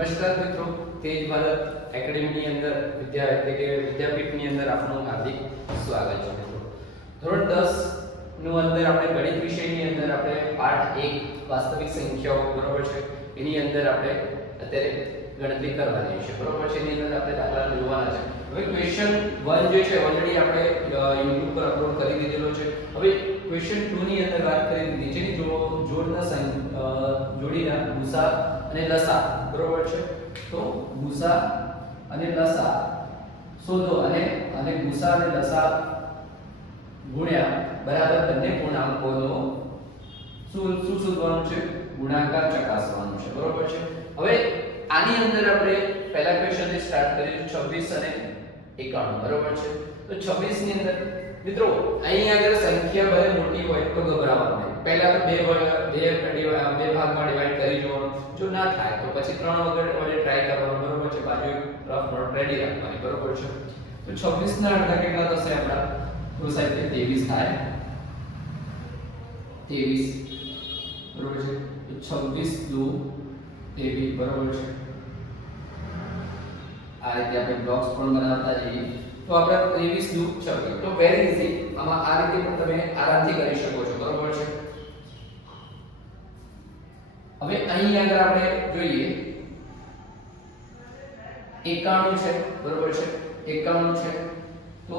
નમસ્કાર મિત્રો, તેજ ભારત એકેડેમીની અંદર વિદ્યાપીઠની અંદર આપનું હાર્દિક સ્વાગત છે મિત્રો. ધોરણ 10 નું અંદર આપણે ગણિત વિષયની અંદર આપણે પાઠ 1 વાસ્તવિક સંખ્યાઓ બરોબર છે એની અંદર આપણે અત્યારે ગણતરી કરવાની છે બરોબર છે. એની અંદર આપણે દાખલા જોવાના છે. હવે ક્વેશ્ચન 1 જે છે ઓલરેડી આપણે YouTube પર અપલોડ કરી દીધેલો છે. હવે ક્વેશ્ચન 2 ની અંદર વાત કરી દીધી છે જોડીના ગુસા અને લસા બરોબર છે. તો ગુસા અને લસા શોધો અને ગુસા અને લસા ગુણ્યા બરાબર બંને પૂર્ણાંકોનો શું શોધવાનું છે? ગુણાકાર ચકાસવાનું છે બરોબર છે. હવે આની અંદર આપણે પહેલા ક્વેશ્ચન થી સ્ટાર્ટ કરીશું 26 અને 51 બરોબર છે. તો 26 ની અંદર મિત્રો અહીં આગળ સંખ્યા ભલે મોટી હોય તો ગભરાવાનું નહીં. પહેલા તો બે ભાગમાં ડિવાઈડ કરી જોવાનું. જો ના થાય તો પછી 3 વડે ટ્રાય કરવાનો બરોબર છે. બાજુ એક રફ નોટ રેડી રાખવાની બરોબર છે. તો 26 ના અડધા કેટલા થશે આપડા? તો સાહેબ 23 થાય. 23 બરોબર છે. તો 26 દુ 23 બરોબર છે. આ રીતે આપણે બ્લોક્સ પણ બનાવતા જઈએ. તો આપણે 23 દુ 26. તો વેરી ઈઝી. આમાં આ રીતે પણ તમે આરામથી કરી શકો છો બરોબર છે. હવે અહીં આગળ આપણે જોઈએ 91 છે બરોબર છે. 91 છે. તો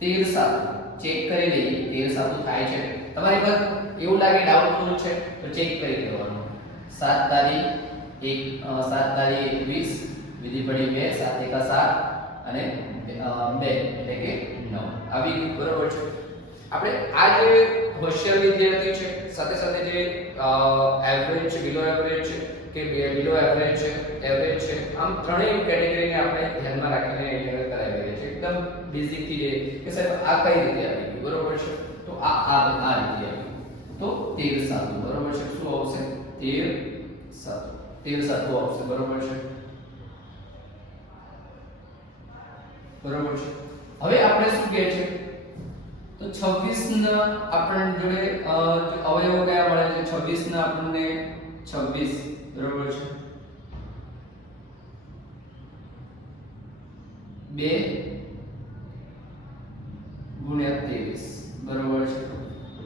13 સાતું ચેક કરી લઈએ. 13 સાતું થાય છે. તમારી પર એવું લાગે ડાઉટફુલ છે તો ચેક કરી લેવાનું. 7 તારી 21 વિધિ પડી 2 7 એકા 7 અને 2 એટલે કે 9 આવી બરોબર છે. આપણે આ જે હોશિયાર વિદ્યાર્થી છે સાથે સાથે જે એવરેજ છે, બિલો એવરેજ છે કે બિલો એવરેજ છે, એવરેજ છે, આમ ત્રણેય કેટેગરીને આપણે ધ્યાનમાં રાખીને અહીંયા કરાવી રહ્યા છે. એકદમ બેઝિક થી જે કે સાહેબ આ કઈ રીતે આવી ગયું બરોબર છે. તો આ રીતે આવી. તો 13 સાતું બરોબર છે. શું આવશે? 13 સાતું આવશે બરોબર છે. બરોબર છે. હવે આપણે શું કહે છે? તો 26 ના આપણ જોડે અવયવો કયા મળે છે? 26 ના આપણને 26 બરોબર છે. 2 ગુણ્યા 23 બરોબર છે.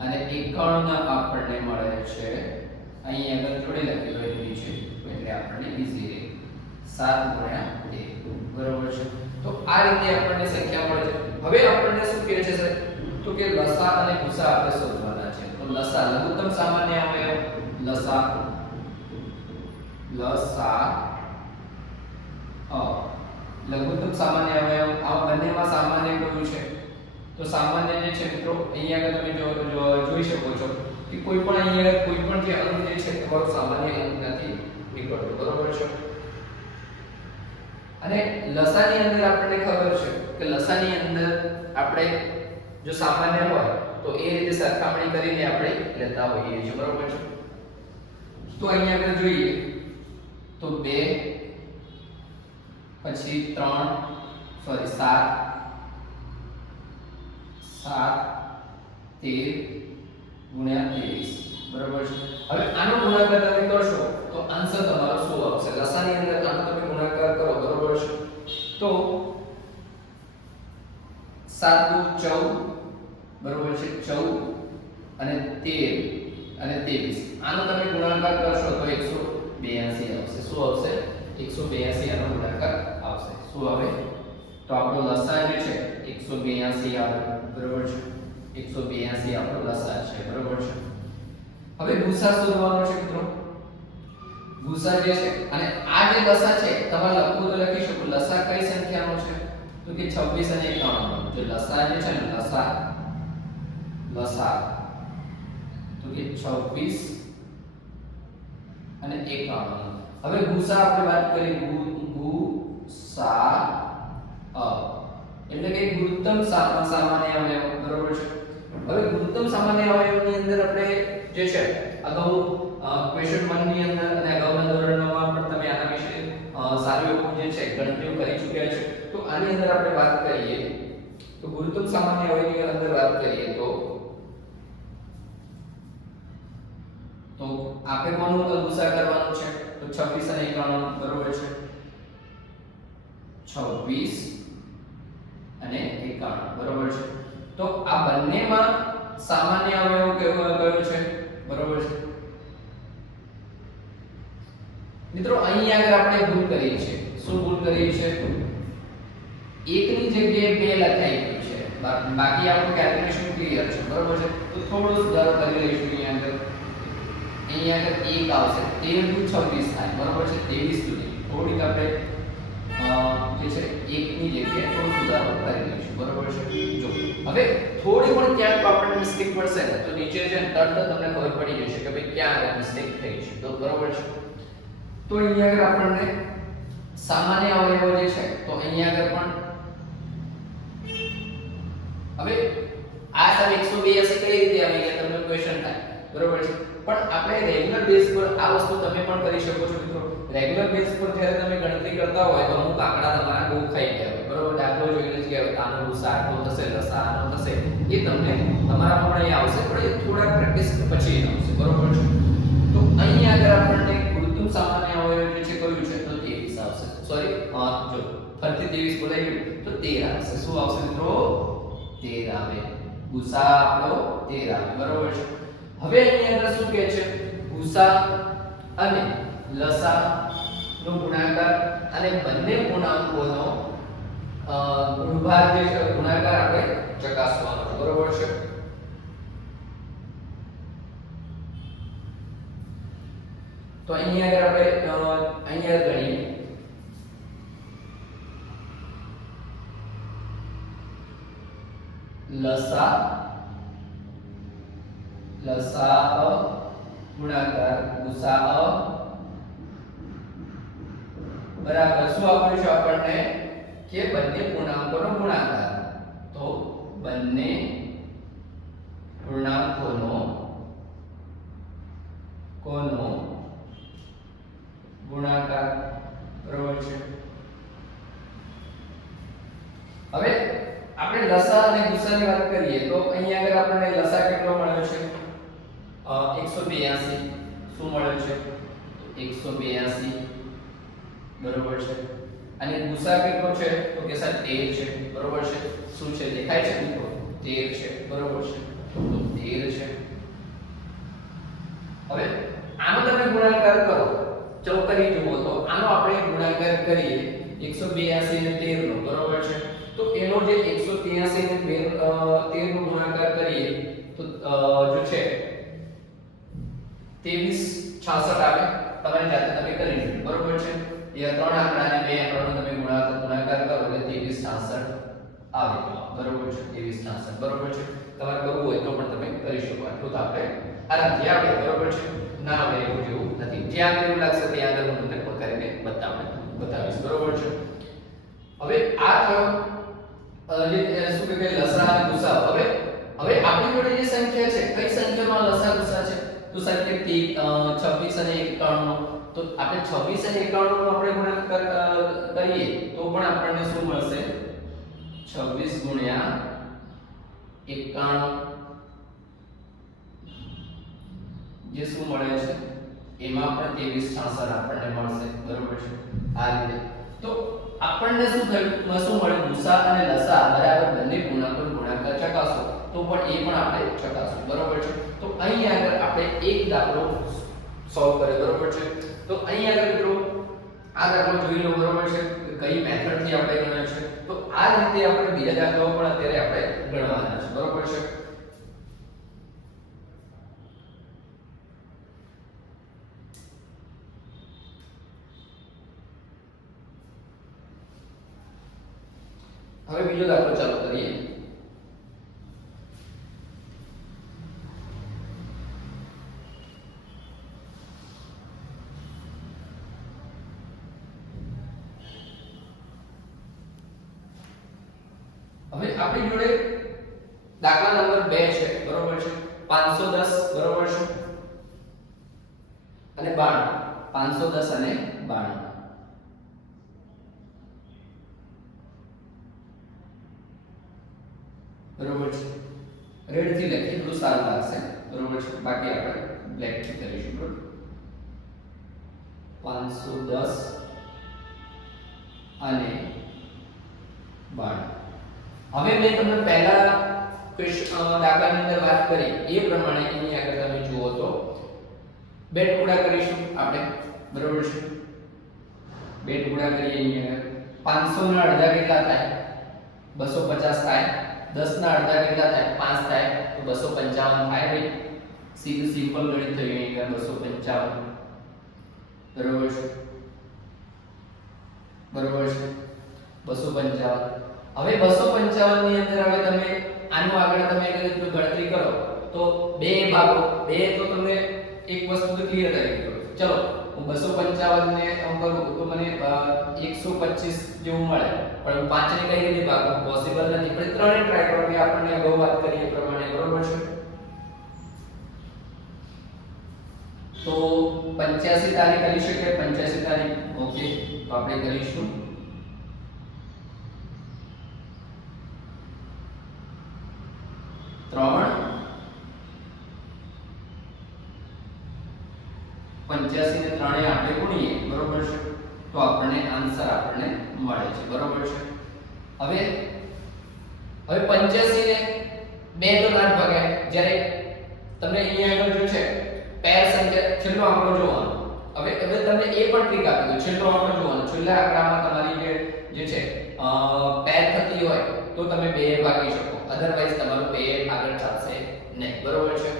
અને 91 ના આપણને મળે છે અહીં આગળ જોડે લખેલો છે નીચે એટલે આપણને ઈઝી રહે 7 ગુણ્યા 1 બરોબર છે. તો આ રીતે આપણને સંખ્યા મળે છે. હવે આપણને શું કહે છે સર? તો કે લસા અને ગુસા આપણે શોધવાના છે. તો લસા લઘુત્તમ સામાન્ય અવયવ લસા લઘુત્તમ સામાન્ય અવયવ આ બંનેમાં સામાન્ય કયું છે? તો સામાન્ય જે છે મિત્રો અહીંયા આગળ તમે જોઈ શકો છો કે કોઈ પણ અહીંયા કોઈ પણ જે અંક જે છે તમારો સામાન્ય અંક નથી નીકળતો બરોબર છે. અને લસાની અંદર આપણને ખબર છે કે લસાની અંદર આપણે જો સામાન્ય હોય તો એ રીતે સરખામણી કરીને આપણે લેતા હોઈએ છીએ બરોબર છે. તો અહીંયા આગળ જોઈએ તો 2 પછી 7 13 ગુણ્યા 23 બરોબર છે. હવે આનો ગુણાકાર તમે કરશો તો આન્સર તમારો શું આવશે? લસાની અંદર આનો તમે ગુણાકાર કરો બરોબર છે. તો 7 દુ 14 બરોબર છે. 14 અને 13 અને 23 આનો તમે ગુણાકાર કરશો તો 182 આવશે. શું આવશે? 182 આનો ગુણાકાર આવશે. શું આવે? તો આપણો લસા જે છે 182 આવે બરોબર છે. 182 આપણો લસા છે બરોબર છે. હવે ગુસા શોધવાનો છે મિત્રો. ગુસા જે છે અને આ જે લસા છે તમારે લખવું તો લખી શકો. લસા કઈ સંખ્યાનો છે? તો કે 26 અને 51. જો લસા જે છે ને લસા તો કે 26 અને 51. હવે ગુસા આપણે વાત કરી ગુસા એટલે કે ગુરુત્તમ સામાન્ય અવયવ બરોબર છે. હવે ગુરુત્તમ સામાન્ય અવયવની અંદર આપણે જે છે અગાઉ ક્વેશ્ચન 1 ની અંદર અને અગાઉના ધોરણોમાં પણ તમે આના વિશે સારું એવું જે છે ગણતરીઓ કરી ચૂક્યા છે. તો આની અંદર આપણે વાત કરીએ તો ગુરુત્તમ સામાન્ય અવયવની અંદર વાત કરીએ તો આપણે કોનો ગુસા કરવાનો છે? તો 26 અને 91 બરોબર છે 26 અને 91 બરોબર છે તો આ બંનેમાં સામાન્ય અવયવ કયો છે બરોબર છે મિત્રો અહીં આગળ આપણે ભૂલ કરી છે શું ભૂલ કરી છે એકની જગ્યાએ 2 લખાઈ ગયું છે બાકી આપણું કેલ્ક્યુલેશન ક્લિયર છે બરોબર છે તો થોડો સુધારો કરી લઈશું અહીં આગળ 1 આવશે 13 * 26 થાય બરોબર છે 23 સુધી થોડીક આપણે જે છે એકની જગ્યાએ થોડો સુધારો કરી લઈશું બરોબર છે જો હવે થોડી પણ ક્યાંક આપણને મિસ્ટેક પડશે ને તો નીચે છે તરત તમને ખબર પડી જશે કે ભાઈ ક્યાં આગળ મિસ્ટેક થઈ છે તો બરોબર છે તો અહીં આગળ આપણને સામાન્ય અવયવો જે છે તો અહીં આગળ પણ હવે આ સામે 182 કઈ રીતે આવી ગયા તમને ક્વેશ્ચન થાય બરોબર છે પણ આપણે રેગ્યુલર બેઝ પર આ વસ્તુ તમે પણ કરી શકો છો મિત્રો રેગ્યુલર બેઝ પર જ્યારે તમે ગણતરી કરતા હોય તો અમુક આંકડા તમારા બહુ ખાઈ ગયા હોય બરોબર દાખલો જોઈને જ કે આનો ગુસા આટલો થશે લસા આનો થશે એ તમને તમારા પણ અહીં આવશે પણ એ થોડા પ્રેક્ટિસ પછી આવશે બરોબર છે તો અહીં આગળ આપણને કૃત્રિમ સામાન્ય અવયવ જે છે કયું છે તો 23 આવશે સોરી જો ફરીથી 23 બોલાઈ ગયું તો 13 આવશે શું આવશે મિત્રો 13 આવે ગુસા આપણો 13 આવે બરોબર છે હવે અહીં આગળ શું કહે છે ગુસા અને લસા નો ગુણાકાર અને બંને પૂર્ણાંકોનો ગુણભાર જે છે ગુણાકાર આપણે ચકાસવાનો છે બરોબર છે તો અહીં આગળ આપણે અહીંયા ગણીએ લસા ગુણાકાર ગુસા બરાબર શું આપ્યું છે આપણને કે બંને પૂર્ણાંકોનો ગુણાકાર તો બંને પૂર્ણાંકોનો ગુણાકાર બરાબર છે હવે આપણે લસા અને ગુસાની વાત કરીએ તો અહીં આગળ આપણને લસા કેટલો મળ્યો છે 182 શું મળ્યો છે તો 182 બરોબર છે અને ગુસા કેટલો છે તો કે સર 13 છે બરોબર છે શું છે દેખાય છે મિત્રો 13 છે બરોબર છે તો 13 છે હવે આનો તમે ગુણાકાર કરો ચલો કરી જુઓ તો આનો આપણે ગુણાકાર કરીએ 182 અને 13 નો બરોબર છે તો એનો જે 183 અને 13 નો ગુણાકાર કરીએ તો જો છે 2366 આવે તમારી જાતે તમે કરી લો બરોબર છે એ ત્રણ આંકડા અને બે આંકડાનો તમે ગુણાકાર કરો એટલે 2366 આવે બરોબર છે 2366 બરોબર છે તમારે કરવું હોય તો પણ તમે કરી શકો આટલું તો આપણે આરામથી આવડે બરોબર છે ના આવડે એવું જેવું નથી જ્યાં આગળ એવું લાગશે ત્યાં આગળ હું તમને કરીને બતાવીશ બરોબર છે હવે આ થયો જે શું કે લસા અને ગુસા હવે આપણી જોડે જે સંખ્યા છે કઈ સંખ્યામાં લસા ગુસા છે તો સંખ્યા 26 અને 91 નો તો આપણે 26 અને 91 નો આપણે ગુણાકાર કરીએ તો પણ આપણને શું મળશે 26 ગુણ્યા 91 જે શું મળે છે એમાં પણ 2366 આપણને મળશે બરોબર છે આ રીતે તો આપણને શું મળે ગુસા અને લસા બરાબર બંને પૂર્ણાંકો ગુણાકાર ચકાસો તો પણ એ પણ આપણે ચકાસો બરોબર છે તો અહીં આગળ આપણે એક દાખલો સોલ્વ કર્યો બરોબર છે તો અહીં આગળ મિત્રો આ દાખલો જોઈ લો બરોબર છે કઈ મેથડ થી આપણે ગણ્યો છે તો આ રીતે આપણે બીજા દાખલાઓ પણ અત્યારે આપણે ગણવાના છે બરોબર છે હવે બીજો દાખલો ચાલુ કરીએ હવે આપણી જોડે દાખલા નંબર 2 છે બરોબર છે 510 બરોબર છે અને 92 510 અને 92 બરોબર છે રેડ થી લખી તો સારું લાગશે બરોબર છે બાકી આપણે બ્લેક થી કરીશું બરોબર 510 અને 92. હવે મેં તમને પહેલા દાખલાની અંદર વાત કરી એ પ્રમાણે અહીં આગળ તમે જુઓ તો બે ટુકડા કરીશું આપણે, બરોબર છે? બે ટુકડા કરીએ અહીંયા 500 ના અડધા કેટલા થાય? 250 થાય. 10 ના અડધા કેટલા થાય? 5 થાય. તો 255 થાય ભાઈ. સીધું સિમ્પલ ગણિત થયું અહીંયા 255. બરોબર છે? બરોબર છે? 255. હવે 255 ની અંદર હવે તમે આનું આગળ તમે ગણતરી કરો તો બે ભાગો, બે તો તમને એક વસ્તુ તો ક્લિયર કરી દો. ચલો હું 255 ને આમ કરું તો મને 125 જેવું મળે, પણ હું 5 ને કઈ રીતે ભાગું? પોસિબલ નથી. પણ ત્રણે ટ્રાય કરો કે આપણને અગાઉ વાત કરીએ પ્રમાણે, બરોબર છે? તો 85 તારીખ કરી શકે, 85 તારીખ. ઓકે, તો આપણે કરીશું 3 85 ને 3 આપણે ગુણીએ, બરોબર છે? તો આપણને આન્સર આપણને મળે છે, બરોબર છે? હવે 85 ને 2 તો ના ભાગે, જ્યારે તમને અહીંયા આગળ જો છે પેર સંખ્યા છેલ્લો આંકડો જોવાનો. હવે તમને એ પણ ટ્રીક આપી દઉં, છેલ્લો આંકડો જોવાનો. છેલ્લા આંકડામાં તમારી જે છે પેર થતી હોય તો તમે 2 ભાગી શકો, અધરવાઇઝ તમારું 2 આગળ ચાલશે નહીં, બરોબર છે?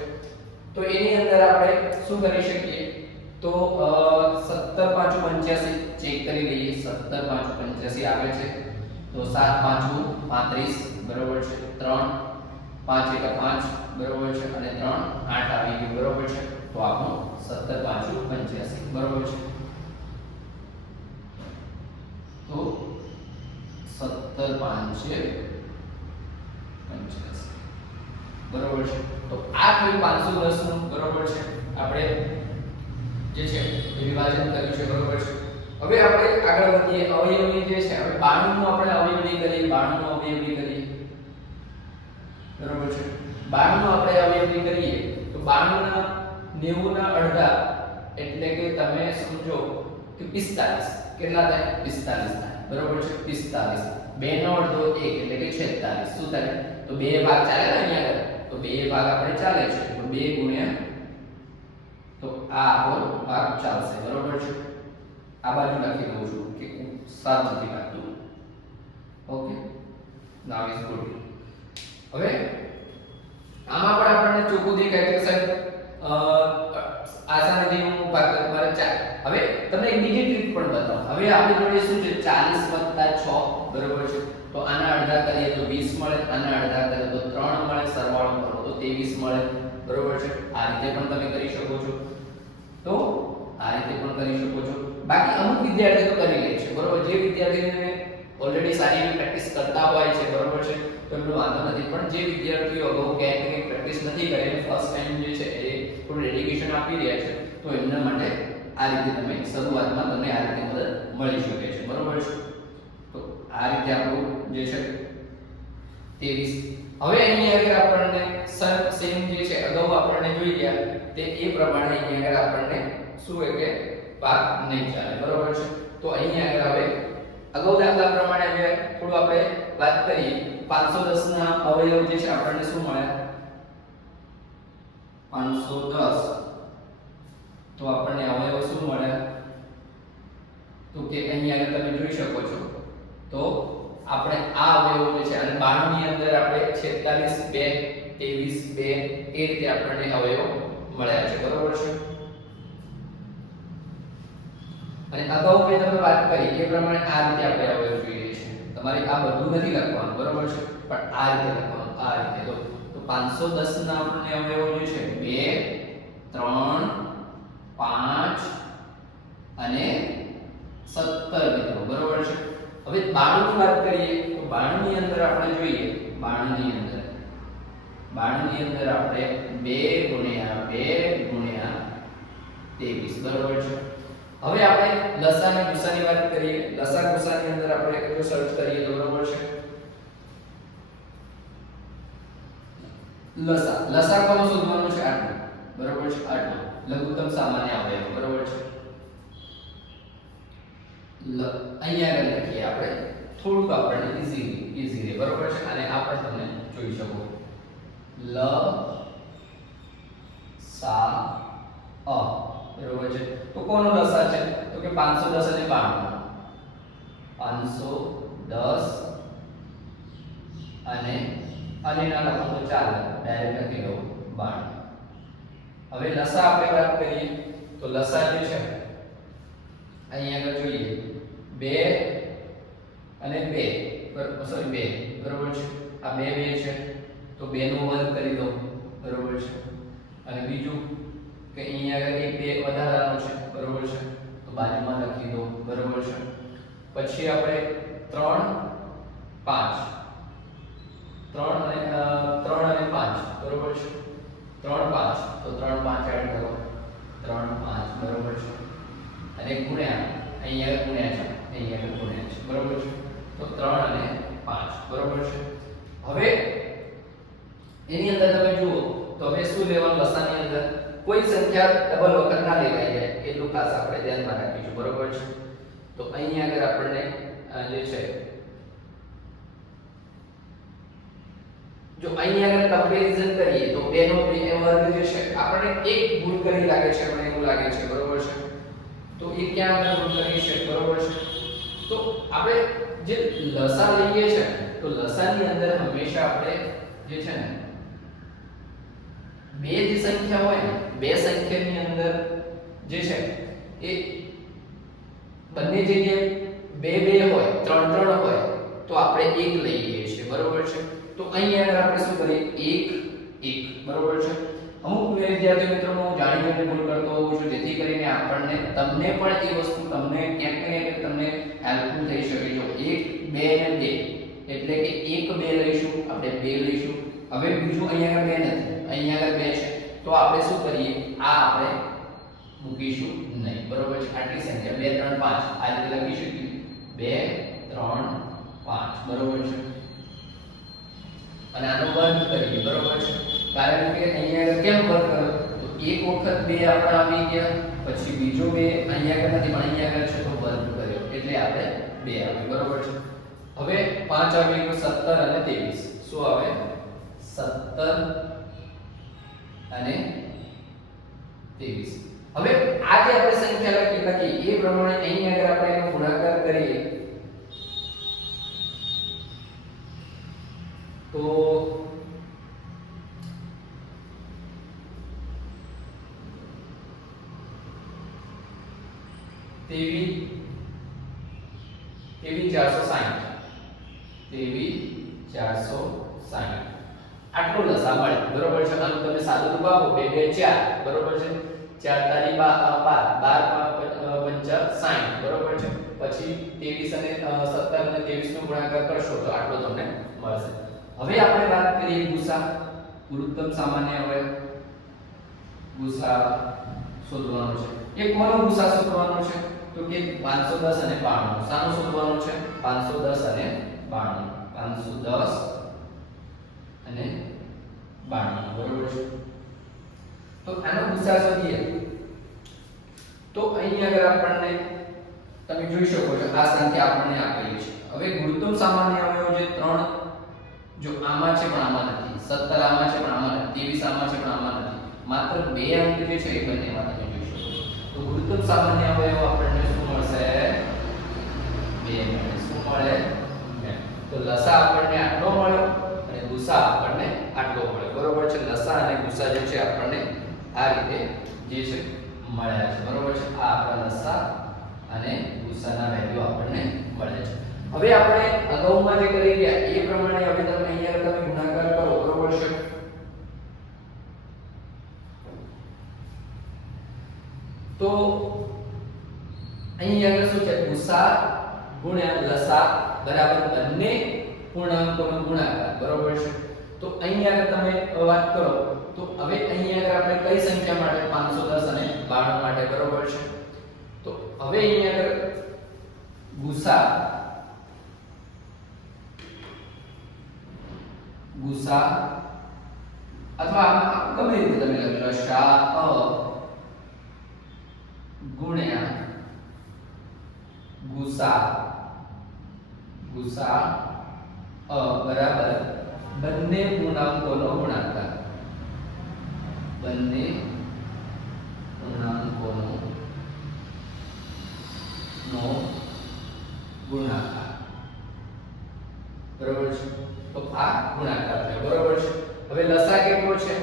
તો એની અંદર આપણે શું કરી શકીએ? તો 17 5 85 ચેક કરી લઈએ. 17 5 85 આવે છે. તો 7 5 35, બરોબર છે? 3 5 1 5, બરોબર છે? અને 3 8 આવી ગયું, બરોબર છે? તો આપણું 17 5 85, બરોબર છે? તો 17 5 85, બરોબર છે? તો આ કોઈ 510 નું, બરોબર છે? આપણે જે છે એ વિભાજન કર્યું છે, બરોબર છે? હવે આપણે આગળ વધીએ. અવયવી જે છે હવે 92 નું આપણે અવયવી કરીએ, 92 નું અવયવી કરીએ, બરોબર છે? 92 નું આપણે અવયવી કરીએ તો 92 ના 90 ના અડધા એટલે કે તમે સમજો કે 45. કેટલા થાય? 45 થાય, બરોબર છે? 45. 2 નો અડધો 1 એટલે કે 46. શું થાય? તો 2 ભાગ ચાલે ને અહીંયા આગળ, તો 2 ભાગ આપણે ચાલે છે, તો 2 ગુણ્યા, તો આ આપણો ભાગ ચાલશે, બરોબર છે? આ બાજુ લખી દઉં છું કે 7 નથી લાગતું. Okay, now is good. હવે આમાં પણ આપણને ચોખ્ખું દેખાય છે સાહેબ, આસાનીથી હું ભાગ મારે 4. હવે તમને એક બીજી ટ્રીક પણ બતાવું. હવે આપણી જોડે શું છે? 40 + 6, બરોબર છે? તો આના અડધા કરીએ તો 20 મળે, આના અડધા કરીએ તો 3 મળે, સરવાળો કરો તો 23 મળે, બરોબર છે? આ રીતે પણ તમે કરી શકો છો. તો આ રીતે પણ કરી શકો છો. બાકી અમુક વિદ્યાર્થીઓ તો કરી લે છે, બરોબર? જે વિદ્યાર્થીઓને ઓલરેડી સારી એવી પ્રેક્ટિસ કરતા હોય છે, બરોબર છે? તો એમનો વાંધો નથી. પણ જે વિદ્યાર્થીઓ અગાઉ ક્યાંક ને પ્રેક્ટિસ નથી કરી, ફર્સ્ટ ટાઈમ જે છે એ થોડું ડેડિકેશન આપી રહ્યા છે, તો એમના માટે આ રીતે તમે શરૂઆતમાં તમને આ રીતે મદદ મળી શકે છે, બરોબર છે? તો આ રીતે આપણું જે છે 23. હવે અહીં આગળ આપણને સેમ જે છે અગાઉ આપણને જોઈ ગયા તે એ પ્રમાણે અહીં આગળ આપણને શું હોય કે ભાગ નહીં ચાલે, બરોબર છે? તો અહીં આગળ હવે અગાઉ દાખલા પ્રમાણે હવે થોડું આપણે વાત કરીએ. 510 ના અવયવ જે છે આપણને શું મળ્યા? 510. તો આપણને અવયવ શું મળ્યા? તો કે અહીં આગળ તમે જોઈ શકો છો. તો આપણે આ અવયવો જે છે અને 92 ની અંદર આપણે 46 2 23 2 એ રીતે આપણને અવયવ મળ્યા છે, બરોબર છે? અને અગાઉ મેં તમને વાત કરી એ પ્રમાણે આ રીતે આપણે અવયવ જોઈએ છે. તમારે આ બધું નથી લખવાનું, બરોબર છે? પણ આ રીતે લખવાનું, આ રીતે. તો 510 ના આપણને અવયવો જે છે 2 3 5 અને 17 મિત્રો, બરોબર છે? હવે 92 ની વાત કરીએ તો 92 ની અંદર આપણે જોઈએ 92 ની અંદર આપણે 2 ગુણ્યા 2 ગુણ્યા 23, બરોબર છે? હવે આપણે લસા અને ગુસાની વાત કરીએ. લસા ગુસાની અંદર આપણે જો સર્ચ કરીએ તો, બરોબર છે? લસા કોનો શોધવાનો છે? આટલું, બરોબર છે? આટલું લઘુત્તમ સામાન્ય અવયવ, બરોબર છે? અહીંયા આગળ લખીએ આપણે થોડુંક આપણને ઈઝી રહે બરોબર છે અને આ પણ તમે જોઈ શકો લ સા અ બરોબર છે તો કોનો લસા છે તો કે 510 અને 510 અને ના લખો તો ચાલે ડાયરેક્ટ લખી દો 92 હવે લસા આપણે વાત કરીએ તો લસા જે છે અહીં આગળ જોઈએ 2 અને 2 સોરી 2 બરોબર છે આ 2 છે તો 2 નો વર્ગ કરી દો બરોબર છે અને બીજું કે અહીં આગળ એક 2 વધારાનો છે બરોબર છે તો બાજુમાં લખી દો બરોબર છે પછી આપણે 3 5 3 અને 5 બરોબર છે 3 5 તો 3 5 એડ કરો 3 5 બરોબર છે અને ગુણ્યા અહીંયા ગુણ્યા છે અહીંયા ગુણ્યા છે બરોબર છે તો 3 અને 5 બરોબર છે હવે એની અંદર તમે જુઓ તો હવે શું લેવાનું લસાની અંદર કોઈ સંખ્યા ડબલ વખત ના લેવાય જાય એટલું ખાસ આપણે ધ્યાનમાં રાખીશું બરોબર છે તો અહીંયા આગળ આપણને જે છે જો અહીંયા આગળ કમ્પેરીઝન કરીએ તો 2 નો 2 વર્ગ જે છે આપણને એક ભૂલ કરી લાગે છે મને એવું લાગે છે બરોબર છે તો એ ક્યાં આપણે ભૂલ કરી છે બરોબર છે તો આપણે જે લસા લઈએ છે તો લસાની અંદર હંમેશા આપણે જે છે ને બે જે સંખ્યા હોય ને બે સંખ્યાની અંદર જે છે એ બંને જગ્યાએ 2 2 હોય 3 3 હોય તો આપણે 1 લઈએ છીએ બરોબર છે તો અહીંયા આગળ આપણે શું કરીએ 1 1 બરોબર છે અમુક વિદ્યાર્થી મિત્રો હું જાણી જોઈને ભૂલ કરતો હોઉં છું જેથી કરીને આપણને તમને પણ એ વસ્તુ તમને ક્યાંક ને ક્યાંક તમને હેલ્પફુલ થઈ શકે જો 1 2 અને 2 એટલે કે 1 2 લઈશું આપણે 2 લઈશું હવે બીજું અહીંયા આગળ 2 નથી અહીંયા આગળ 2 છે તો આપણે શું કરીએ આ આપણે મૂકીશું નહીં બરોબર છે આટલી સંખ્યા 2 3 5 આ રીતે લખી શકીએ 2 3 5 બરોબર છે અને આનો વર્ગ કરીએ બરોબર છે કારણ કે અહીંયા કેમ વર્ગ કર્યો તો એક વખત 2 આપણે આવી ગયા પછી બીજો 2 અહીંયા આગળ નથી પણ અહીંયા આગળ છે તો વર્ગ કર્યો એટલે આપણે 2 આવે બરોબર છે હવે 5 આવી ગયું 17 અને 23 શું આવે 17 અને 23 હવે આ જે આપણે સંખ્યા લખી એ પ્રમાણે અહીં આગળ આપણે એનો ગુણાકાર કરીએ તો તેવી 460 આટલો લસા મળે બરોબર છે આનું તમે સાદું રૂપ આપો 2 2 4 બરોબર છે 4 તારી 12 5 60 બરોબર છે પછી 23 અને 17 અને 23 નો ગુણાકાર કરશો તો આટલો તમને મળશે હવે આપણે વાત કરીએ ગુસા ગુરુત્તમ સામાન્ય અવયવ ગુસા શોધવાનો છે એક કોનો ગુસા શોધવાનો છે તો કે 510 અને 92 સાનો શોધવાનો છે 510 અને 92 510 અને 92 બરોબર છે તો આનો ગુસા શોધીએ તો અહીં આગળ આપણને તમે જોઈ શકો છો આ સંખ્યા આપણને આપેલી છે હવે ગુરુત્તમ સામાન્ય અવયવ જે 3 જો આમાં છે પણ આમાં નથી 17 આમાં છે પણ આમાં નથી 23 આમાં છે પણ આમાં નથી માત્ર 2 અંક જે છે એ બંનેમાં તમે જોઈ શકો તો ગુરુત્તમ સામાન્ય અવયવ આપણને શું મળશે 2 મળે શું મળે તો લસા આપણને આટલો મળ્યો અને ગુસા આપણને આટલો મળ્યો બરોબર છે લસા અને ગુસા જે છે આપણને આ રીતે જે છે મળ્યા છે બરોબર છે આ આપણા લસા અને ગુસાના વેલ્યુ આપણને મળે છે હવે આપણે અગાઉમાં જે કરી ગયા એ પ્રમાણે હવે તમે અહીંયા તમે ગુણાકાર કરો બરોબર છે તો અહીંયા આગળ શું છે ગુસા ગુણ્યા લસા બરાબર બંને પૂર્ણાંકોનો ગુણાકાર બરોબર છે તો અહીંયા આગળ તમે વાત કરો તો હવે અહીંયા આગળ આપણે કઈ સંખ્યા માટે 510 અને 92 માટે બરોબર છે તો હવે અહીંયા આગળ ગુસા અથવા ગમે રીતે તમે લખી લો લસા ગુણ્યા ગુસા બરાબર બંને પૂર્ણાંકોનો ગુણાકાર. બંને પૂર્ણાંકોનો ગુણાકાર. બરાબર છે. તો આ ગુણાકાર છે. બરાબર છે. હવે લસા કેટલો છે?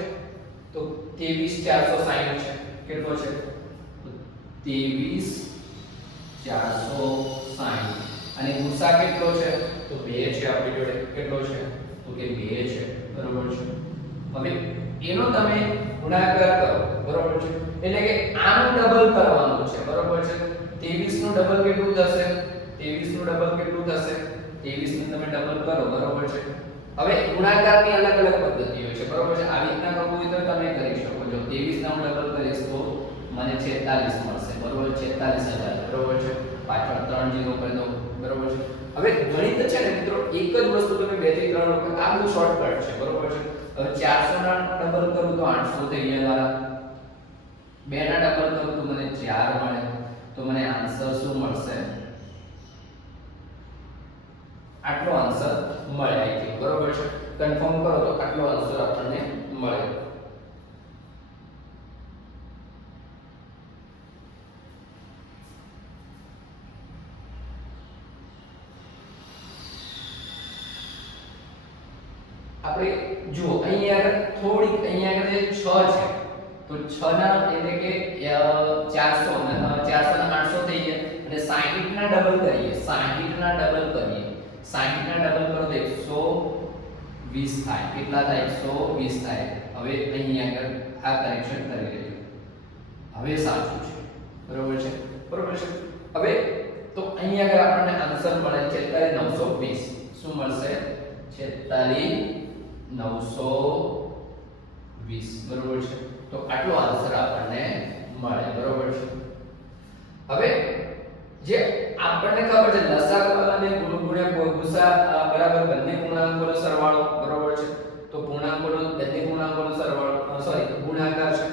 તો 23460 છે. કેટલો છે? 23460. અને ગુસા કેટલો છે? તો 2 છે આપણી જોડે. કેટલો છે? તો કે 2 છે. બરાબર છે. હવે એનો તમે ગુણાકાર કરો. બરાબર છે. એટલે કે આનું ડબલ કરવાનું છે. બરાબર છે. 23 નું ડબલ કેટલું થશે? 23 નું ડબલ કેટલું થશે? 23 નું તમે ડબલ કરો. બરાબર છે. હવે ગુણાકારની અલગ અલગ પદ્ધતિઓ છે. બરાબર છે. આવી રીતના કરવું હોય તો તમે કરી શકો છો. 23 નું ડબલ કરીશ તો મને 46 મળશે. બરાબર. 46000. બરાબર છે. પાછળ 3 0 કરી દો. બરાબર છે. હવે ગણિત છે ને મિત્રો, એક જ વસ્તુ તમે 2 થી 3 વખત, આ બહુ શોર્ટકટ છે. બરાબર છે. હવે 400 ના ડબલ કરું તો 800 થઈ ગયા મારા. 2 ના ડબલ કરું તો મને 4 મળે. તો મને આન્સર શું મળશે? આટલો આન્સર મળે. I think. બરાબર છે. કન્ફર્મ કરો તો આટલો આન્સર આપણને મળે. આપણે જુઓ અહીંયા આગળ થોડીક, અહીંયા આગળ જે 6 છે તો 6 ના એટલે કે 400 ના 800 થઈ ગયા. અને 60 ના ડબલ કરીએ. 60 ના ડબલ કરીએ. 60 ના ડબલ કરો તો 120 થાય. કેટલા થાય? 120 થાય. હવે અહીંયા આગળ આ કરેક્શન કરી લેજો. હવે સાચું છે. બરોબર છે. બરોબર છે. હવે તો અહીંયા આગળ આપણને આન્સર મળે 46920. શું મળશે? 46920. બરોબર છે. તો આટલો આન્સર આપણને મળે. બરોબર છે. હવે જે આપણને ખબર છે લસા અને ગુણ્યા ગુસા બરાબર બંને પૂર્ણાંકોનો સરવાળો. બરોબર છે. તો પૂર્ણાંકોનો બંને પૂર્ણાંકોનો સરવાળો ગુણાકાર છે.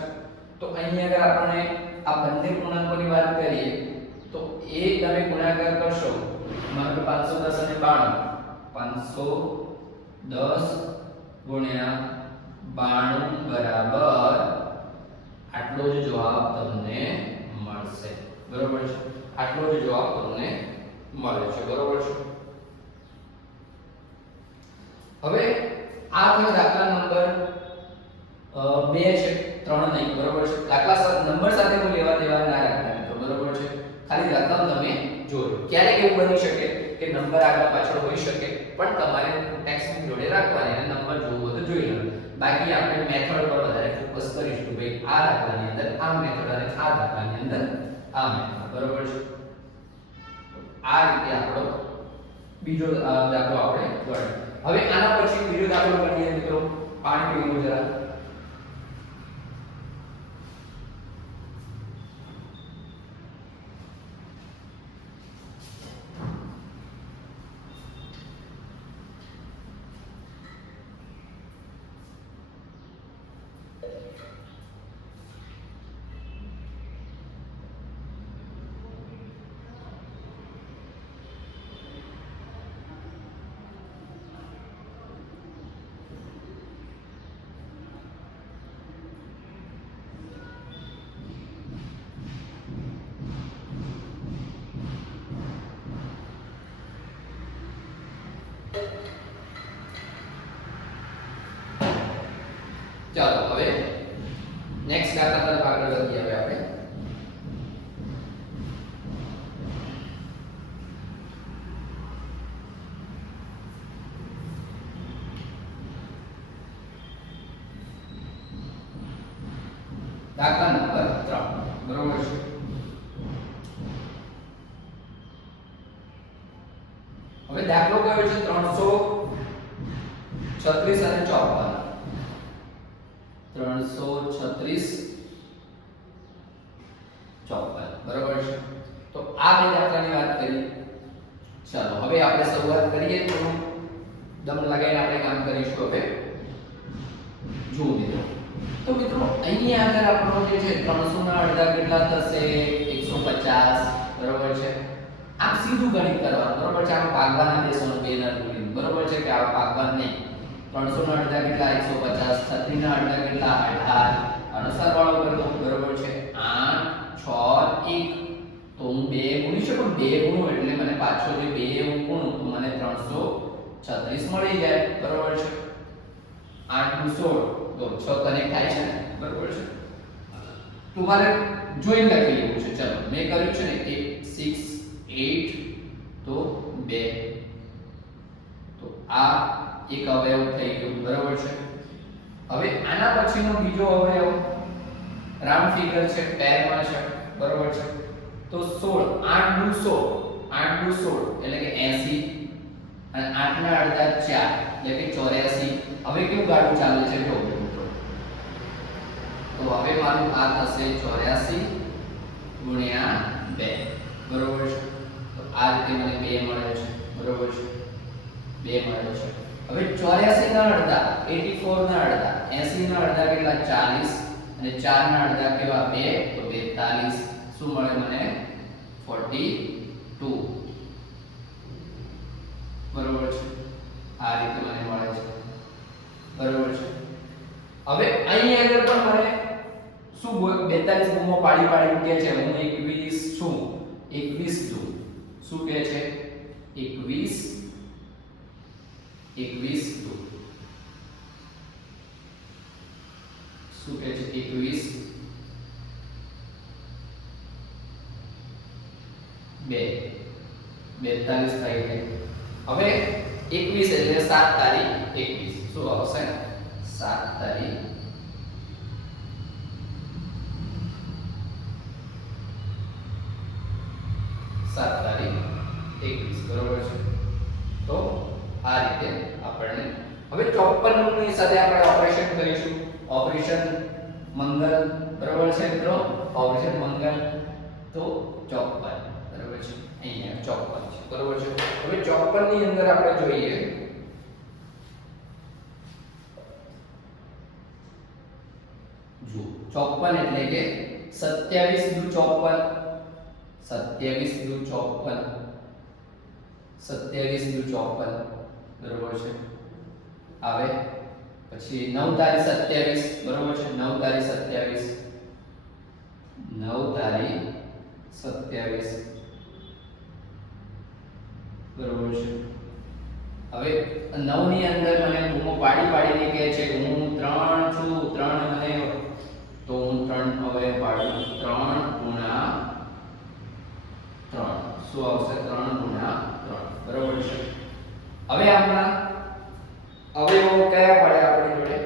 તો અહીંયા આગળ આપણે આ બંને પૂર્ણાંકોની વાત કરીએ તો એ તમે ગુણાકાર કરશો. માનો કે 510 અને 92. 510 ગુણ્યા 92 બરાબર આટલો જ જવાબ તમને મળશે. બરોબર છે. આટલો જ જવાબ તમને મળે છે. બરોબર છે. હવે આ થયો દાખલા નંબર 2 છે, 3 નહીં. બરોબર છે. દાખલા નંબર સાથે કોઈ લેવા દેવા ના રાખતા મિત્રો. બરોબર છે. ખાલી દાખલા તમે જોજો. ક્યારેક એવું બની શકે કે નંબર આગળ પાછળ હોઈ શકે, પણ તમારે ટેક્સ્ટબુક જોડે રાખવાની અને નંબર જોવો તો જોઈ લો. બાકી આપણે મેથડ પર વધારે ફોકસ કરીશું. ભાઈ આ દાખલાની અંદર આ મેથડ અને આ દાખલાની અંદર આ મેથડ. બરોબર છે. આ રીતે આપણો બીજો દાખલો આપણે ગણ્યો. હવે આના પછી બીજો દાખલો ગણીએ મિત્રો. પાણી પીવું જરા. ચાલો હવે નેક્સ્ટ દાખલા તરફ આગળ વધીએ. હવે આપણે દાખલા નંબર 3. બરોબર છે. હવે દાખલો કયો છે? 336 અને 54. 336 54. બરોબર છે. તો આ બે દાખલાની વાત કરી. ચાલો હવે આપણે શરૂઆત કરીએ. તો દમ લગાવીને આપણે કામ કરીશું. હવે જુઓ મિત્રો. તો મિત્રો અહીંયા આગળ આપણો જે છે 300 ના અડધા કેટલા થશે? 150. બરોબર છે. આમ સીધું ગણિત કરવાનું બરોબર છે. આમ ભાગવાના દેશોનું બે ના ગુણીને બરોબર છે કે આ ભાગવાનું નહીં. 300 ના અડધા કેટલા 150, 36 ના અડધા કેટલા 18, આનો સરવાળો કરી દો બરોબર છે 8 6 1. તો હું 2 ગુણી શકું, 2 ગુણું એટલે મને પાછો જે 2 હું ગુણું તો મને 336 મળી જાય બરોબર છે. 8 નું 16 તો 6 કનેક્ટ થાય છે બરોબર છે. તમારે જોઈને લખી લેવું છે. ચલો મેં કર્યું છે ને 1 6 8 તો 2 તો આ એક અવયવ થઈ ગયો બરોબર છે. હવે આના પછીનો બીજો અવયવ રાઉન્ડ ફિગર છે, પેરમાં છે બરોબર છે. તો 16 8 નું 16 8 નું 16 એટલે કે 80 અને 8 ના અડધા 4 એટલે કે 84. હવે કેવું ગાડું ચાલે છે જો તો હવે મારું આ થશે 84 ગુણ્યા 2 બરોબર છે. તો આ રીતે મને 2 મળે છે બરોબર છે 2 મળે છે. હવે 84 ના અડધા 84 ના અડધા 80 ના અડધા કેટલા 40 અને 4 ના અડધા કેવા 2 તો 42. શું મળે મને 42 બરોબર છે. આ રીતે મને મળે છે બરોબર છે. હવે અહીં આગળ પણ મને શું 42 ગુણો પાડી પાડી કે છે હું 21 છું 21 દઉં શું કહે છે 21 દઉં શું કહે છે 21 2 42 થઈ ગઈ. હવે 21 એટલે 7 તારીખ 21 શું આવશે 7 તારીખ 21 બરોબર છે. તો આ રીતે આપણને હવે 54 ની સાથે આપણે ઓપરેશન કરીશું. ઓપરેશન મંગલ બરોબર છે મિત્રો. ઓપરેશન મંગલ તો 54 બરોબર છે. અહીંયા 54 છે બરોબર છે. હવે 54 ની અંદર આપણે જોઈએ જો 54 એટલે કે 27 દુ 54 27 દુ 54 27 દુ 54 બરોબર છે આવે. પછી 9 તારીખ 27 બરોબર છે 9 તારીખ 27 9 તારીખ 27 બરોબર છે. હવે 9 ની અંદર મને ગુમો પાડી પાડીને કહે છે હું 3 છું 3 મને તો હું 3 હવે પાડું 3 ગુણ્યા 3 શું આવશે 3 ગુણ્યા 3 બરોબર છે. હવે આપણા અવયવો કયા પડે આપણી જોડે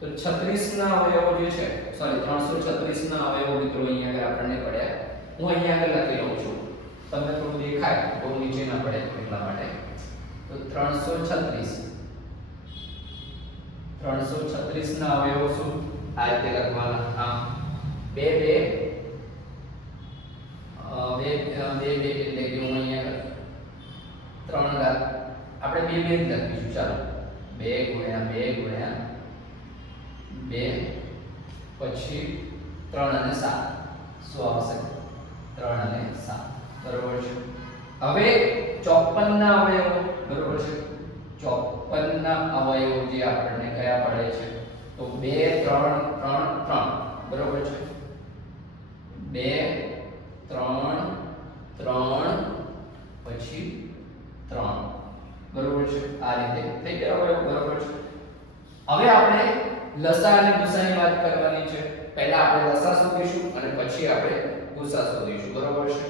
તો 36 ના અવયવો જે છે સોરી 336 ના અવયવો મિત્રો અહીંયા આગળ આપણને પડ્યા. હું અહીંયા આગળ લખી લઉં છું તમને થોડું દેખાય બહુ નીચે ના પડે એટલા માટે. તો 336 ના અવયવો શું આ રીતે લખવાના આમ 2 એટલે કે હું અહીંયા 3 ઘાત આપણે 2 જ લખીશું. ચાલો 2 ગુણ્યા 2 ગુણ્યા 2 પછી 3 અને 7 શું આવશે 3 અને 7 બરોબર છે. હવે 54 ના અવયવો બરોબર છે. 54 ના અવયવો જે આપણને કયા પડે છે તો 2 3 3 3 બરોબર છે 2 3 3 પછી 3 બરોબર છે. આ રીતે થઈ ગયા અવયવ બરોબર છે. હવે આપણે લસા અને ગુસાની વાત કરવાની છે. પહેલા આપણે લસા શોધીશું અને પછી આપણે ગુસા શોધીશું બરોબર છે.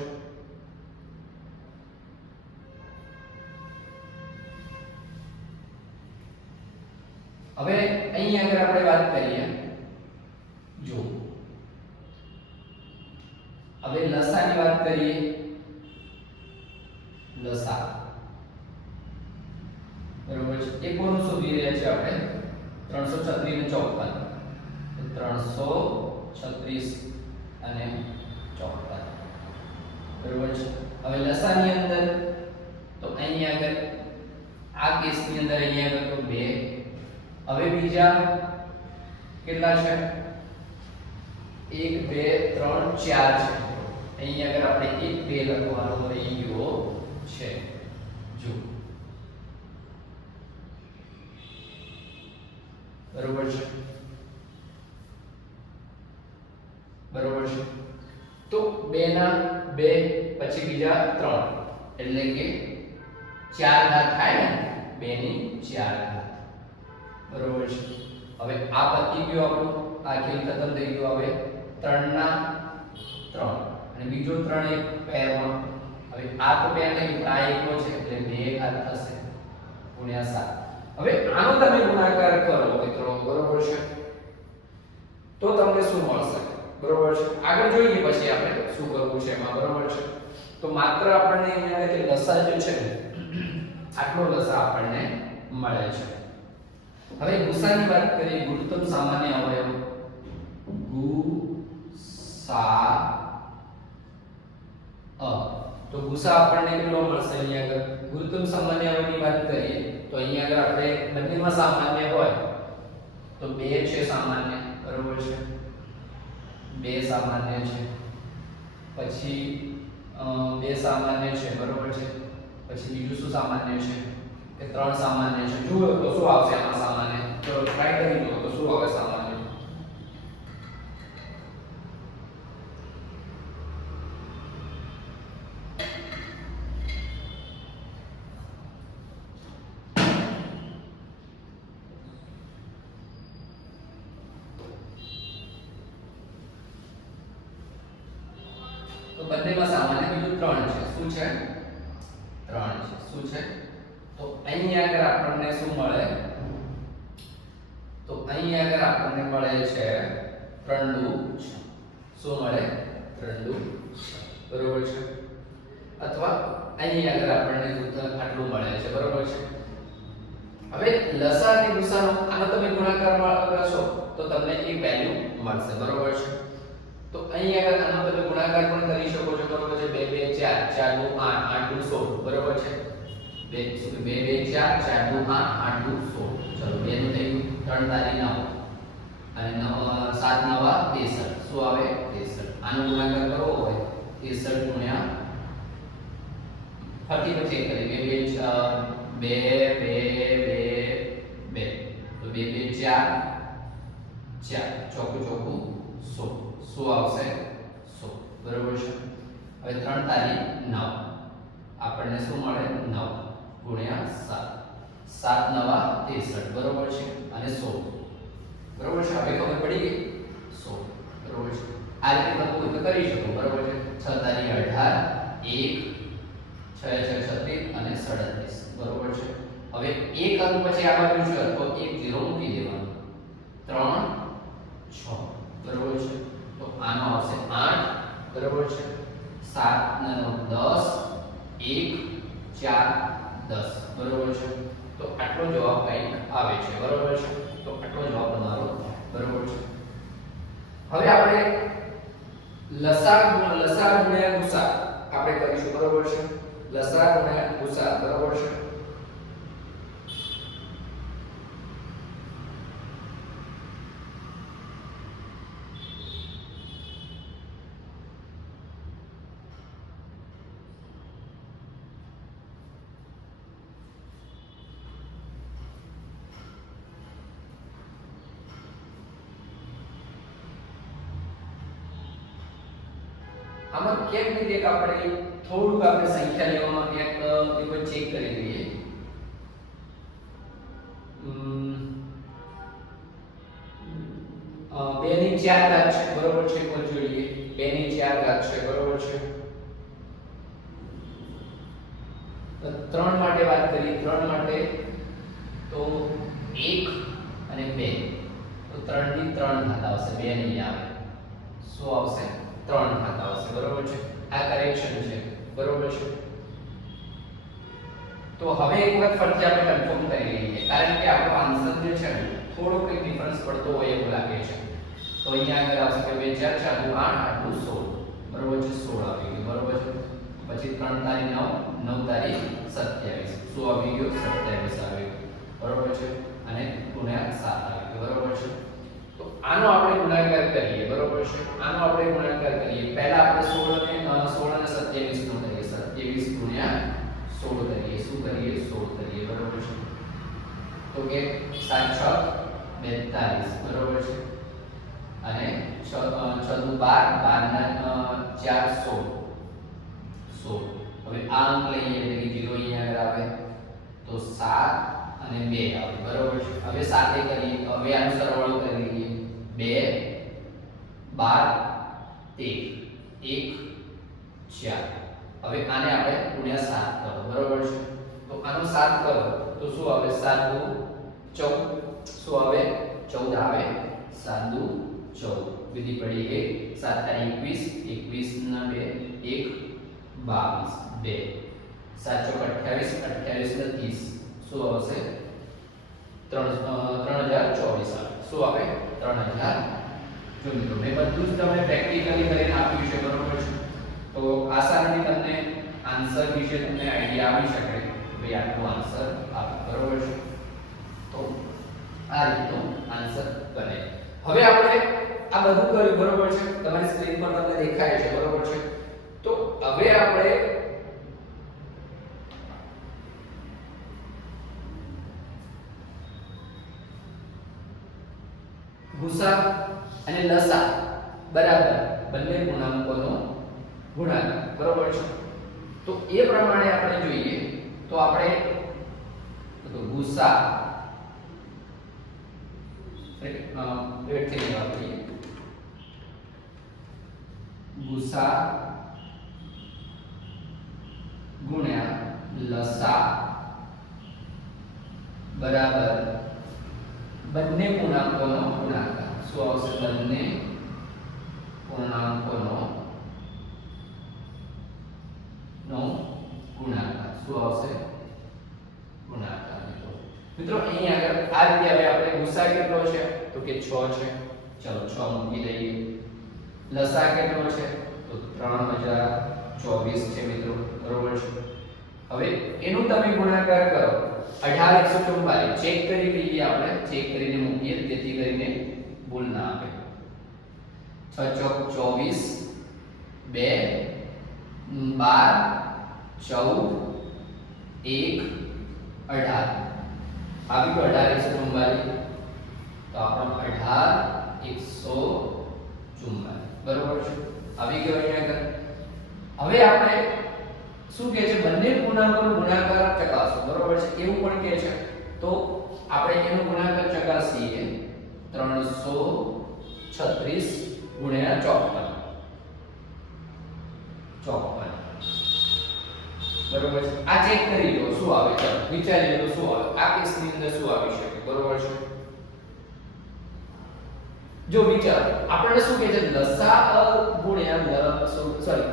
હવે અહીં આગળ આપણે વાત કરીએ જો હવે લસાની વાત કરીએ લસા બરોબર છે. એ કોનું શોધી રહ્યા છે આપણે 336 ને 54 336 અને 54 બરોબર છે. હવે લસાની અંદર તો અહીં આગળ આ કેસની અંદર અહીં આગળ તો 2 હવે બીજા કેટલા છે 1 2 3 4 છે અહીં આગળ આપણે 1 2 લખવાનો રહી ગયો છે જો બરોબર છે બરોબર છે તો 2 ના 2 પછી બીજા 3 એટલે કે 4 ઘાત થાય ને 2 ની 4 ઘાત બરોબર છે હવે આ પતી ગયો આપણો આ ખેલ ખતમ થઈ ગયો હવે 3 ના 3 અને બીજો 3 એક પેરમાં હવે આ તો 2 નહીં પણ આ એકનો છે એટલે 2 ઘાત થશે ગુણ્યા 7 હવે આનો તમે ગુણાકાર કરો મિત્રો બરોબર છે તો તમને શું મળશે બરોબર છે આગળ જોઈએ પછી આપણે શું કરવું છે એમાં બરોબર છે તો માત્ર આપણને અહીંયા કે લસા જે છે ને આટલો લસા આપણને મળે છે હવે ગુસાની વાત કરીએ ગુરુત્તમ સામાન્ય અવયવ ગુસા તો ગુસા આપણને કેટલો મળશે અહીંયા આગળ ગુરુત્તમ સામાન્ય અવયવની વાત કરીએ તો અહીંયા આગળ આપણે બંનેમાં સામાન્ય હોય તો 2 છે સામાન્ય બરોબર છે 2 સામાન્ય છે પછી 2 સામાન્ય છે બરોબર છે પછી બીજું શું સામાન્ય છે કે 3 સામાન્ય છે જુઓ તો શું આવશે આમાં સામાન્ય તો ટ્રાય કરી જુઓ તો શું આવે સામાન્ય તો બંનેમાં સામાન્ય બીજું 3 છે શું છે 3 છે શું છે તો અહીં આગળ આપણને શું મળે તો અહીં આગળ આપણને મળે છે 3 દુ 6 શું મળે 3 દુ 6 બરોબર છે અથવા અહીં આગળ આપણને આટલું મળે છે બરોબર છે હવે લસા અને ગુસાનો આનો તમે ગુણાકાર કરશો તો તમને એક વેલ્યુ મળશે બરોબર છે તો અહીં આગળ આનો તમે ગુણાકાર પણ કરી શકો છો બરોબર છે 2 2 4 4 દુ 8 8 દુ 16 બરોબર છે 2 2 4 4 દુ 8 8 દુ 16 ચલો 2 નું થઈ ગયું 3 તારી 9 અને 7 નવા 63 શું આવે 63 આનો ગુણાકાર કરવો હોય 63 ગુણ્યા ફરી પછી કરી 2 2 2 તો 2 2 4 4 ચોકું ચોકું 16 શું આવશે 16 બરોબર છે હવે 3 તારી 9 આપણને શું મળે 9 ગુણ્યા 7 7 નવા 63 બરોબર છે અને 16 બરોબર છે હવે ખબર પડી ગઈ 16 બરોબર છે આ રીતે તમે કોઈ કરી શકો બરોબર છે 6 તારી 18 1 6 6 36 અને 37 બરોબર છે હવે એક અંક પછી આ બાજુ છે તો એક 0 મૂકી દેવાનું 3 6 બરોબર છે તો આનો આવશે 8 બરોબર છે 7 ને 9 10 1 4 10 બરોબર છે તો આટલો જવાબ કંઈક આવે છે બરોબર છે તો આટલો જવાબ તમારો બરોબર છે હવે આપણે લસા ગુણ્યા ગુસા આપણે કરીશું બરોબર છે લસા ગુણ્યા ગુસા બરોબર છે આમાં કેમ રીતે કે આપણે થોડુંક આપણે સંખ્યા લેવામાં એક ચેક કરી લઈએ 2 ની 4 ઘાત છે બરોબર છે કોઈ જોઈએ 2 ની 4 ઘાત છે બરોબર છે 3 માટે વાત કરીએ 3 માટે તો 1 અને 2 તો 3 ની 3 ઘાત આવશે 2 નહીં આવે શું આવશે 3 ઘાત આવશે બરોબર છે આ કરેક્શન છે બરોબર છે તો હવે એક વખત ફરીથી આપણે કન્ફર્મ કરી લઈએ કારણ કે આપણો આન્સર જે છે થોડો કંઈક ડિફરન્સ પડતો હોય એવું લાગે છે તો અહીંયા આગળ આવશે કે 2 4 4 8 8 16 બરોબર છે 16 આવી ગયું બરોબર છે પછી 3 તારી 9 9 તારી 27 શું આવી ગયું 27 આવી ગયું બરોબર છે અને ગુણ્યા 7 આવી ગયું બરોબર છે તો આનો આપણે ગુણાકાર કરીએ બરોબર છે આનો આપણે ગુણાકાર કરીએ પહેલા આપણે 16 ને કરીએ 16 કરીએ, બરોબર છે. તો કે 7 6 42, બરોબર છે. અને 6 12 12 ના 4 16. હવે આ અંક લઈએ એટલે કે 0 અહીંયા આગળ આવે તો 7 અને 2 આવે, બરોબર છે. હવે સાથે કરીએ, હવે આનો સરવાળો કરી લઈએ. 2 12 13 1 4. હવે આને આપણે ગુણ્યા 7 કરો, બરોબર છે. તો આનો 7 કરો તો શું આવે? 7 દુ 14. શું આવે? 14 આવે. 7 દુ 14. વિધિ પડી ગઈ. 7 તારી 21, 21 ના 2 1 22 2 7 ચોક 28, 28 ને 30. શું આવશે? 3024 આવે. શું આવે? 3000. જો મિત્રો મેં બધું જ તમને પ્રેક્ટિકલી કરીને આપ્યું છે, બરોબર છે. તો આસાનીથી તમને આન્સર વિશે તમને આઈડિયા આવી શકે ભાઈ આટલો આન્સર આવે, બરોબર છે. તો આ રીતનો આન્સર બને. હવે આપણે આ બધું કર્યું, બરોબર છે. તમારી સ્ક્રીન પર તમને દેખાય છે, બરોબર છે. તો હવે આપણે ગુસા અને લસા બરાબર બંને ગુણાંકોનો ગુણાકાર, બરોબર છે. તો એ પ્રમાણે આપણે જોઈએ તો આપણે ગુસા ગુસા ગુણ્યા લસા બરાબર બંને પૂર્ણાંકોનો ગુણાકાર. શું આવશે? બંને પૂર્ણાંકોનો ગુણાકાર. શું આવશે? ગુણાકાર. મિત્રો અહીં આગળ આ રીતે હવે આપણે ગુસા કેટલો છે તો કે 6 છે. ચલો 6 મૂકી દઈએ. લસા કેટલો છે તો 3024 છે મિત્રો, બરોબર છે. હવે એનું તમે ગુણાકાર કરો 18144. ચેક કરી લઈએ, આપણે ચેક કરીને મૂકીએ જેથી કરીને ભૂલ ના આવે. 6 ચોક 24 2 12 14 1 18 આવી ગયો 18144. તો આપણો 18144, બરોબર છે. આવી ગયો અહીંયા આગળ. હવે આપણે શું કહે છે? બંને પૂર્ણાંકોનો ગુણાકાર ચકાસો, બરોબર છે. એવું પણ કહે છે. તો આપણે એનો ગુણાકાર ચકાસીએ. 336 ગુણ્યા 54, બરોબર છે. આ ચેક કરી લો શું આવે. ચાલો વિચારી લો શું આવે. આ કેસની અંદર શું આવી શકે, બરોબર છે. જો વિચાર આપણને શું કહે છે? લસા ગુણ્યા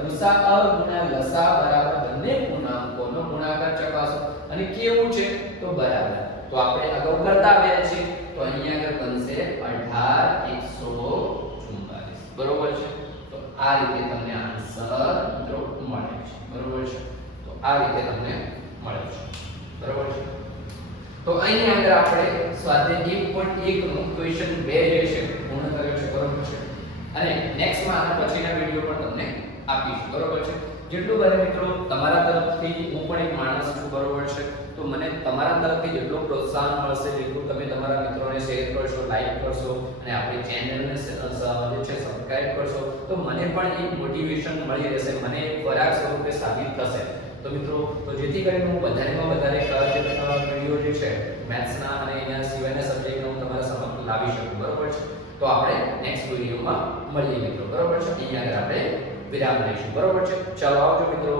ગુસા ગુણ્યા લસા બરાબર બંને પૂર્ણાંકોનો ગુણાકાર ચકાસો. અને કેવું છે? તો બરાબર. તો આપણે અગાઉ કરતા આવ્યા છીએ. તો અહીંયા આગળ બનશે 18144, બરોબર છે. તો આ રીતે તમને આન્સર મિત્રો મળે છે, બરોબર છે. તો આ રીતે તમને મળે છે, બરોબર છે. તો અહીં આગળ આપણે સ્વાધ્યાય 1.1 નું ક્વેશ્ચન 2 જે છે પૂર્ણ કર્યો છે, બરોબર છે. અને નેક્સ્ટ માં આના પછીના વિડિયો પણ તમને આપીશ, બરોબર છે. જેટલું બને મિત્રો તમારા તરફથી, હું પણ એક માણસ છું, બરોબર છે. તો મને તમારા તરફથી જેટલું પ્રોત્સાહન મળશે, જેટલું તમે તમારા મિત્રોને શેર કરશો, લાઈક કરશો અને આપણી ચેનલને જે છે સબસ્ક્રાઇબ કરશો, તો મને પણ એક મોટિવેશન મળી રહેશે, મને એક ખોરાક સ્વરૂપે સાબિત થશે. તો મિત્રો તો જેથી કરીને હું વધારેમાં વધારે વિડિયો જે છે મેથ્સના અને એના સિવાયના સબ્જેક્ટનો હું તમારા સમક્ષ લાવી શકું, બરોબર છે. તો આપણે નેક્સ્ટ વિડિયોમાં મળીએ મિત્રો, બરોબર છે. અહીંયા આગળ આપણે વિરામ લઈશું, બરોબર છે. ચાલો આવજો મિત્રો.